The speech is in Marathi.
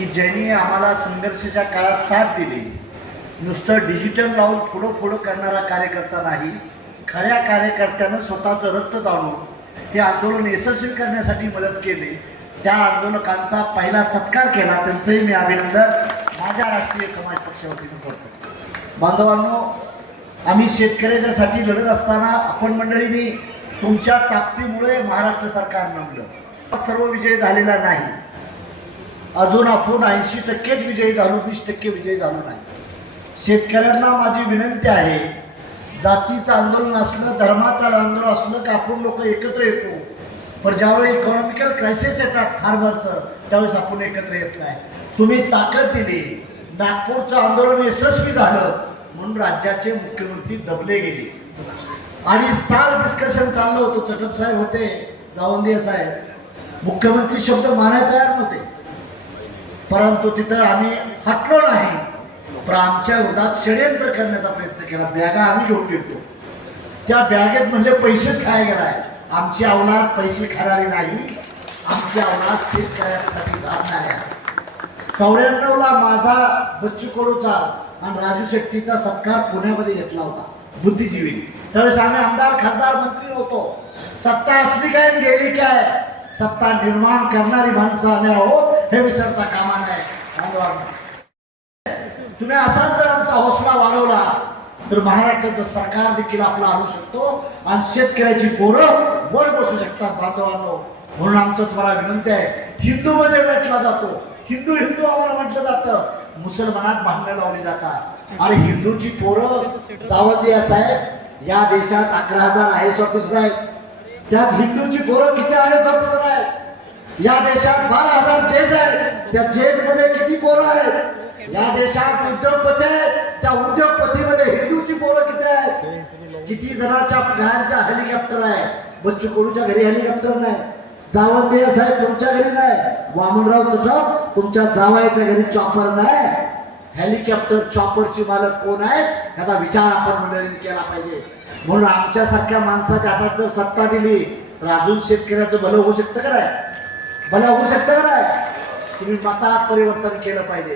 की ज्यांनी आम्हाला संघर्षाच्या काळात साथ दिली, नुसतं डिजिटल लावून पुढं करणारा कार्यकर्ता नाही, खऱ्या कार्यकर्त्यानं स्वतःचं रक्त जाणून हे आंदोलन यशस्वी करण्यासाठी मदत केली, त्या आंदोलकांचा पहिला सत्कार केला, त्यांचंही मी अभिनंदन माझ्या राष्ट्रीय समाज पक्षावतीनं करतो. बांधवांनो, आम्ही शेतकऱ्याच्यासाठी लढत असताना आपण मंडळींनी तुमच्या ताकदीमुळे महाराष्ट्र सरकार नमलं. सर्व विजय झालेला नाही, अजून आपण 80%च विजयी झालो, 20% विजयी झालो नाही. शेतकऱ्यांना माझी विनंती आहे, जातीचं आंदोलन असलं, धर्माचं आंदोलन असलं की आपण लोक एकत्र येतो, पण ज्यावेळी इकॉनॉमिकल क्रायसिस येतात हार्बरचं, त्यावेळेस आपण एकत्र येत नाही. तुम्ही ताकद दिली, नागपूरचं आंदोलन यशस्वी झालं म्हणून राज्याचे मुख्यमंत्री दबले गेले. 2.5 तास डिस्कशन चाललं होतं. चटप साहेब होते, जावंदे साहेब, मुख्यमंत्री शब्द मानायला तयार नव्हते, परंतु तिथं आम्ही हटलो नाही, पण आमच्या विरोधात षडयंत्र करण्याचा प्रयत्न केला. बॅगा आम्ही घेऊन गेलो, त्या बॅगेत म्हणजे पैसेच खाय गेलाय. आमची अवलाद पैसे खाणारी नाही, आमची अवलाद शेतकऱ्यांसाठी लढणाऱ्या. 94ला माझा, बच्चू कडूचा आणि राजू शेट्टीचा सत्कार पुण्यामध्ये घेतला होता, बुद्धिजीवी. त्यावेळेस आम्ही आमदार, खासदार, मंत्री नव्हतो. सत्ता असली काय गेली काय, सत्ता निर्माण करणारी माणसं आम्ही आहोत, हे विसरता कामा नये. तुम्ही असाच जर आमचा हौसला वाढवला तर महाराष्ट्राचं सरकार देखील आपला आणू शकतो आणि शेतकऱ्याची पोरं वर बसू शकतात. बांधवांनो, म्हणून आमचं तुम्हाला विनंती आहे, हिंदूमध्ये भेटला जातो, हिंदू आम्हाला म्हटलं जातं, मुसलमानात भांडणं लावली जातात. आणि हिंदूची पोरं, जावंदे साहेब, या देशात 11,000 IAS ऑफिसर आहेत, त्यात हिंदूची पोरं किती IAS ऑफिसर आहेत? या देशात 12,000 जेज आहेत, त्या जेलमध्ये किती पोरं आहेत? या देशात उद्योगपती आहेत, त्या उद्योगपतीमध्ये हिंदूची पोरं किती आहेत? किती जणांच्या घरांच्या हेलिकॉप्टर आहे? बच्चू कडूच्या घरी हेलिकॉप्टर नाही, जावंदे साहेब तुमच्या घरी नाही, वामनराव चटप तुमच्या जावयाच्या घरी चॉपर नाही. हेलिकॉप्टर चॉपरची मालक कोण आहे याचा विचार आपण मंडळींनी केला पाहिजे. म्हणून आमच्यासारख्या माणसाच्या हातात जर सत्ता दिली तर अजून शेतकऱ्याचं भलं होऊ शकतं का नाही? भलं होऊ शकतं का नाही? तुम्ही मतात परिवर्तन केलं पाहिजे.